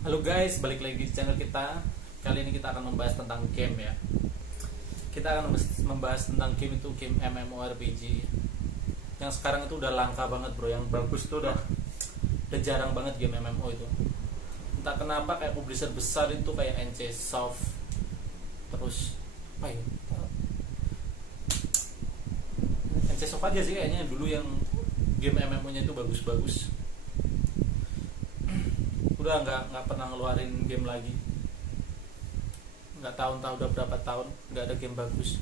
Halo guys, balik lagi di channel kita. Kali ini kita akan membahas tentang game ya. Kita akan membahas tentang game itu, game MMORPG. Yang sekarang itu udah langka banget bro, yang bagus tuh udah jarang banget game MMO itu. Entah kenapa kayak publisher besar itu kayak NC Soft, terus apa ya? NC Soft aja sih kayaknya dulu yang game MMO-nya itu bagus-bagus. Udah nggak pernah ngeluarin game lagi, nggak tahu entah udah berapa tahun nggak ada game bagus.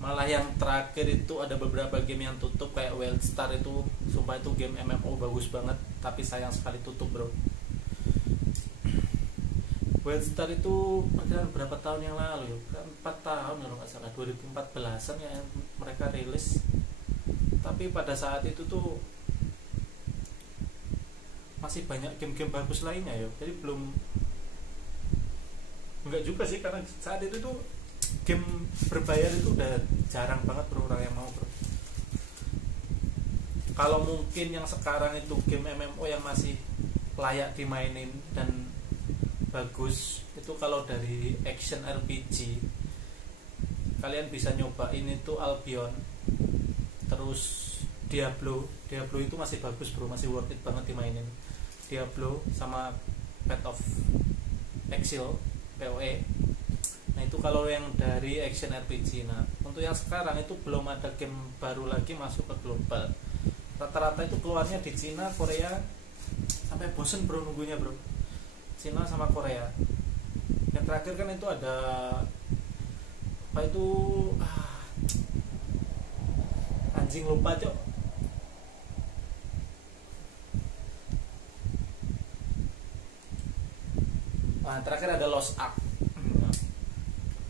Malah yang terakhir itu ada beberapa game yang tutup kayak Wildstar itu, sumpah itu game MMO bagus banget tapi sayang sekali tutup bro. Wildstar itu perkiraan berapa tahun yang lalu ya, 4 tahun kalau nggak salah, 2014an ya mereka rilis. Tapi pada saat itu tuh masih banyak game-game bagus lainnya ya, jadi belum, enggak juga sih, karena saat itu tuh game berbayar itu udah jarang banget bro, orang yang mau bro. Kalau mungkin yang sekarang itu game MMO yang masih layak dimainin dan bagus itu kalau dari action RPG, kalian bisa nyobain itu Albion, terus Diablo itu masih bagus bro, masih worth it banget dimainin. Diablo sama Path of Exile PoE. Nah itu kalau yang dari action RPG. Nah untuk yang sekarang itu belum ada game baru lagi masuk ke global. Rata-rata itu keluarnya di Cina, Korea, sampai bosen bro nunggunya bro. Cina sama Korea. Yang terakhir kan itu ada apa itu, anjing lupa cok. Nah, terakhir ada Lost Ark.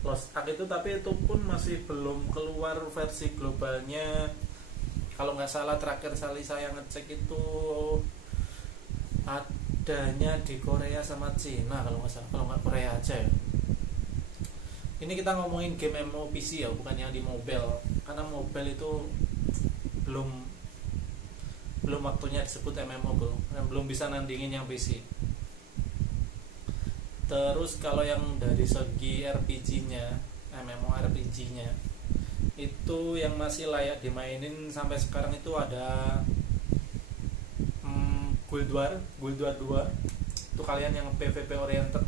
Lost Ark itu, tapi itu pun masih belum keluar versi globalnya. Kalau nggak salah terakhir kali saya ngecek itu adanya di Korea sama Cina kalau nggak salah, kalau nggak Korea aja ya. Ini kita ngomongin game MMO PC ya, bukan yang di mobile, karena mobile itu belum waktunya disebut MMO bro, dan belum bisa nandingin yang PC. Terus kalau yang dari segi RPG-nya, MMORPG-nya, itu yang masih layak dimainin sampai sekarang itu ada Guild Wars 2. Itu kalian yang PvP oriented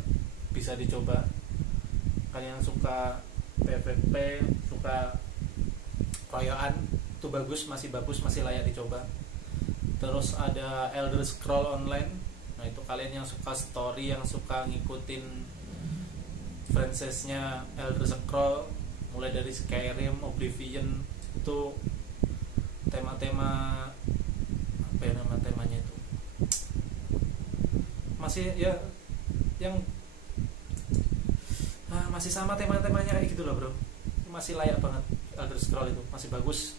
bisa dicoba. Kalian yang suka PvP, suka koyoan, itu bagus, masih layak dicoba. Terus ada Elder Scroll Online. Nah itu kalian yang suka story, yang suka ngikutin franchise-nya Elder Scroll, mulai dari Skyrim, Oblivion, itu tema-tema apa ya nama temanya itu, masih ya yang masih sama tema-temanya kayak gitu loh bro, masih layak banget. Elder Scroll itu masih bagus.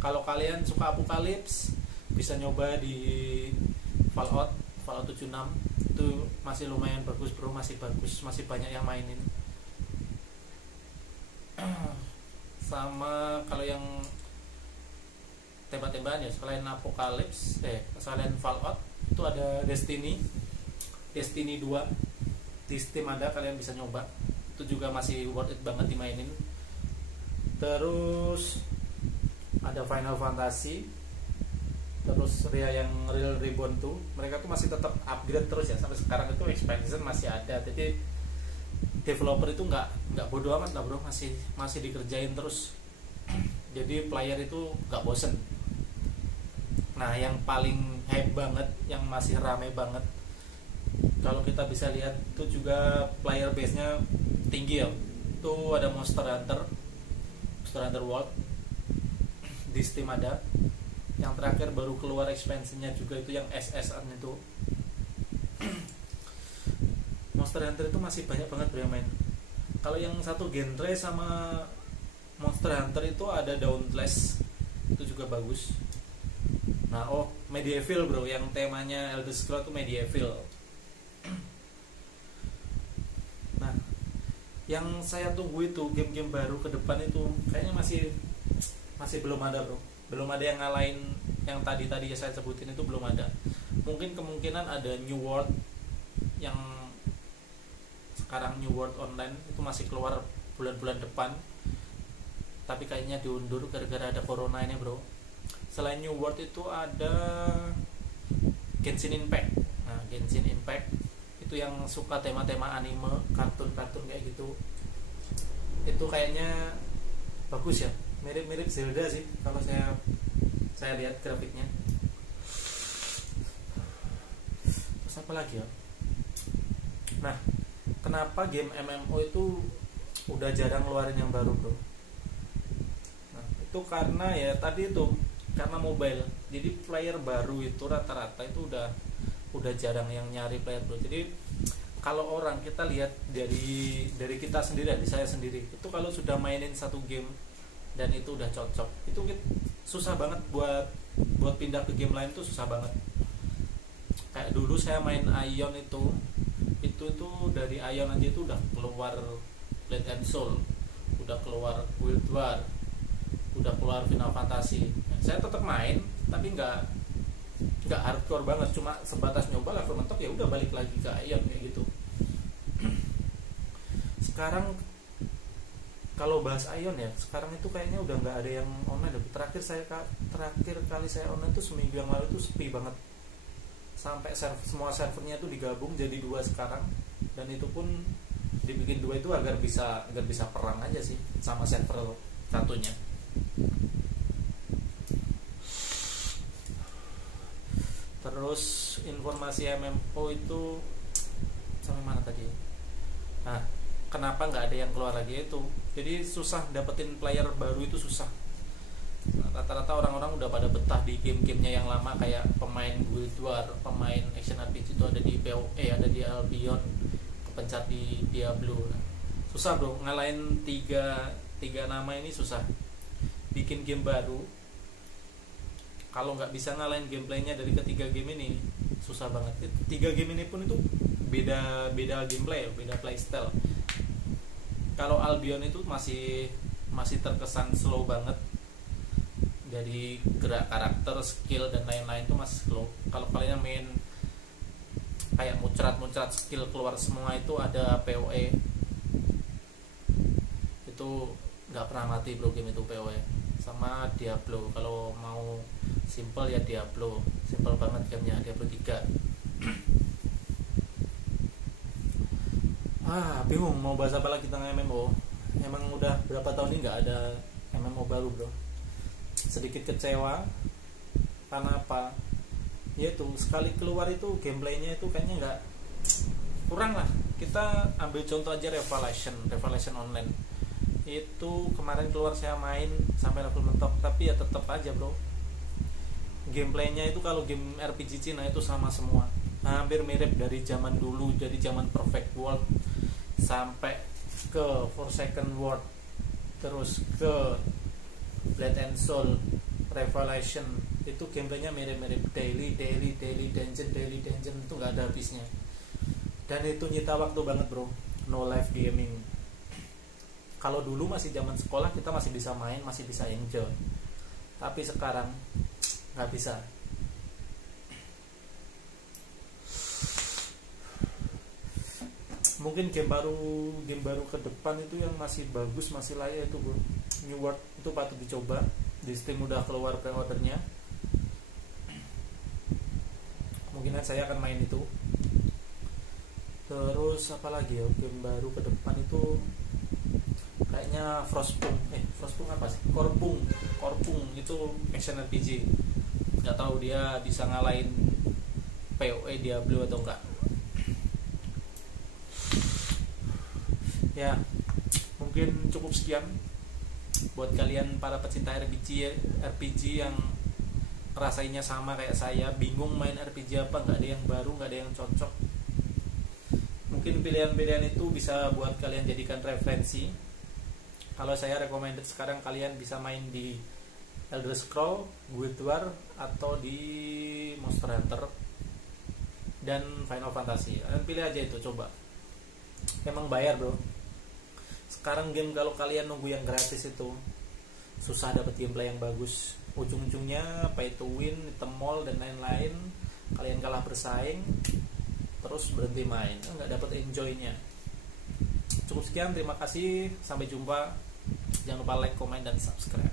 Kalau kalian suka Apocalypse bisa nyoba di Fallout 76, itu masih lumayan bagus bro, masih bagus, masih banyak yang mainin. Sama kalau yang tembak-tembakan ya, selain Apocalypse, selain Fallout itu ada Destiny 2 di Steam ada, kalian bisa nyoba, itu juga masih worth it banget dimainin. Terus ada Final Fantasy, terus yang Real Reborn tuh mereka tuh masih tetap upgrade terus ya, sampai sekarang itu expansion masih ada, jadi developer itu nggak bodo amat lah bro, masih dikerjain terus. Jadi player itu nggak bosen. Nah yang paling hype banget, yang masih rame banget, kalau kita bisa lihat itu juga player base nya tinggi ya, itu ada Monster Hunter World di Steam ada. Yang terakhir baru keluar expansionnya juga itu yang SSN itu. Monster Hunter itu masih banyak banget bro yang main. Kalau yang satu genre sama Monster Hunter itu ada Dauntless, itu juga bagus. Nah Medieval bro, yang temanya Elder Scrolls itu Medieval. Nah yang saya tunggu itu game-game baru ke depan itu kayaknya masih belum ada bro, belum ada yang ngalahin yang tadi saya sebutin itu, belum ada. Mungkin kemungkinan ada New World yang sekarang New World Online itu masih keluar bulan-bulan depan, tapi kayaknya diundur gara-gara ada corona ini bro. Selain New World itu ada Genshin Impact. Nah, Genshin Impact itu yang suka tema-tema anime, kartun-kartun kayak gitu, itu kayaknya bagus ya, mirip-mirip Zelda sih kalau saya lihat grafiknya. Terus apa lagi ya? Nah, kenapa game MMO itu udah jarang ngeluarin yang baru bro? Nah, itu karena ya tadi itu, karena mobile. Jadi player baru itu rata-rata itu udah jarang yang nyari player baru. Jadi kalau orang, kita lihat dari kita sendiri, dari saya sendiri, itu kalau sudah mainin satu game dan itu udah cocok, itu susah banget buat pindah ke game lain, tuh susah banget. Kayak dulu saya main Aion itu dari Aion aja itu udah keluar Blade and Soul, udah keluar Guild Wars, udah keluar Final Fantasy. Saya tetap main tapi nggak hardcore banget, cuma sebatas nyoba, level mentok ya udah balik lagi ke Aion kayak gitu. Sekarang kalau bahas Aion ya, sekarang itu kayaknya udah nggak ada yang online. Terakhir kali saya online itu seminggu yang lalu, itu sepi banget, sampai semua servernya itu digabung jadi 2 sekarang, dan itu pun dibikin 2 itu agar bisa perang aja sih sama server satunya. Terus informasi MMO itu sampai mana tadi? Nah, kenapa nggak ada yang keluar lagi itu? Jadi susah dapetin player baru, itu susah. Nah, rata-rata orang-orang udah pada betah di game-gamenya yang lama, kayak pemain Guild Wars, pemain action RPG itu ada di PoE, ada di Albion, kepencat di Diablo. Susah bro, ngalahin tiga nama ini susah. Bikin game baru, kalau nggak bisa ngalahin gameplaynya dari ketiga game ini, susah banget. 3 game ini pun itu beda gameplay, beda playstyle. Kalau Albion itu masih terkesan slow banget, dari gerak karakter, skill dan lain-lain itu masih slow. Kalau kalian main kayak muncrat skill keluar semua, itu ada PoE, itu nggak pernah mati bro game itu PoE. Sama Diablo, kalau mau simple ya Diablo, simple banget gamenya, Diablo 3. Bingung mau bahas apa lagi tentang MMO. Emang udah berapa tahun ini nggak ada MMO baru bro. Sedikit kecewa. Karena apa? Yaitu sekali keluar itu gameplaynya itu kayaknya nggak, kurang lah. Kita ambil contoh aja Revelation Online. Itu kemarin keluar, saya main sampai level mentok, tapi ya tetap aja bro, gameplaynya itu kalau game RPG Cina itu sama semua, hampir mirip dari zaman dulu, dari zaman Perfect World sampai ke Forsaken World, terus ke Blade and Soul, Revelation, itu gameplaynya mirip-mirip, daily dungeon itu nggak ada habisnya, dan itu nyita waktu banget bro, no life gaming. Kalau dulu masih zaman sekolah, kita masih bisa main, masih bisa enjoy, tapi sekarang nggak bisa. Mungkin game baru ke depan itu yang masih bagus, masih layak itu bro, New World itu patut dicoba. Di Steam udah keluar pre-ordernya, kemungkinan saya akan main itu. Terus apa lagi ya game baru ke depan itu? Kayaknya Frostpunk apa sih? Korpung itu action RPG. Nggak tahu dia bisa ngalahin PoE Diablo atau enggak. Ya, mungkin cukup sekian buat kalian para pecinta RPG yang rasanya sama kayak saya, bingung main RPG apa, nggak ada yang baru, nggak ada yang cocok. Mungkin pilihan-pilihan itu bisa buat kalian jadikan referensi. Kalau saya recommended sekarang kalian bisa main di Elder Scrolls, Guild Wars, atau di Monster Hunter dan Final Fantasy. Kalian pilih aja itu, coba. Emang bayar bro. Sekarang game kalau kalian nunggu yang gratis itu susah dapat gameplay yang bagus. Ujung-ujungnya pay to win, item mall dan lain-lain. Kalian kalah bersaing, terus berhenti main, nggak dapat enjoynya. Cukup sekian, terima kasih, sampai jumpa. Jangan lupa like, comment, dan subscribe.